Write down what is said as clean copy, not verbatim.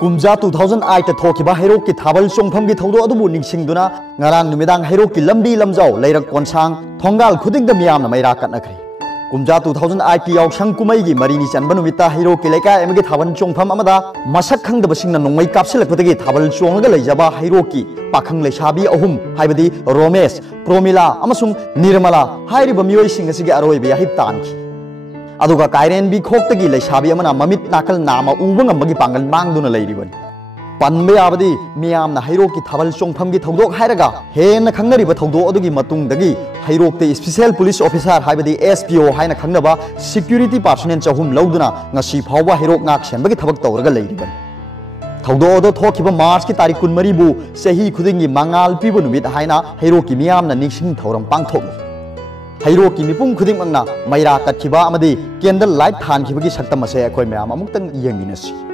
कुमजा 2008 थोकिबा हैरोक की थाबल चोंगफम की थौदो अदुबु निंगसिंगदुना ngarang numidang हैरोक की लंबी लमजाव लैरक कोनसांग थोंगाल खुदिंग मियाम मैरा कटनखरी कुमजा 2008 की यावसंग कुमई की मरीनी चनब नुमिता हैरोक की लेका एमगे थाबल चोंगफम अमदा मसक खंगदबसिंगना नोंमै कापसिलकपदगी थाबल चोंगलगा लैजबा हैरोक की पाखंग लेसाबी अहुम हाइबदी रोमेश प्रोमिला अमसुंग निर्मला हाइरिबा मियोइसिंग असिगे अरोइबे याहिब तानखी अदुगा काइरेन बी खोक्तगी लेसाबी अमना ममित नाकल नामा उबा ngambagi पांगल मांगदुना लैरिबन पनबे याबदी मियामना हैरोक की थाबल चोंगफम की थौदोक हाइरगा हेन खंगरिबा थौदो अदुगी मतुंगदगी हैरोक ते स्पेशल पुलिस ऑफिसर हाइबदी एसपीओ हाइना खंगनबा सिक्यूरिटी पर्सनल चहुम लौदुना ngasi फावबा हैरोक ngak senbagi थबक तौरगा लैरिबन थौदो अदो थोखिबा मार्च की तारीख 23 बु सही खुदिंगी मंगाल पीबो नुमित हाइना हैरोक की मियामना निंगसिंग थौरम पांगथोक हैरोक की मिपुम खुदिंगमंगना मैरा कटखिबा अमदी कैंडल लाइट थानखिबगी सक्तम असे अखोय म्याम अमुक्तंग येंगिनसी।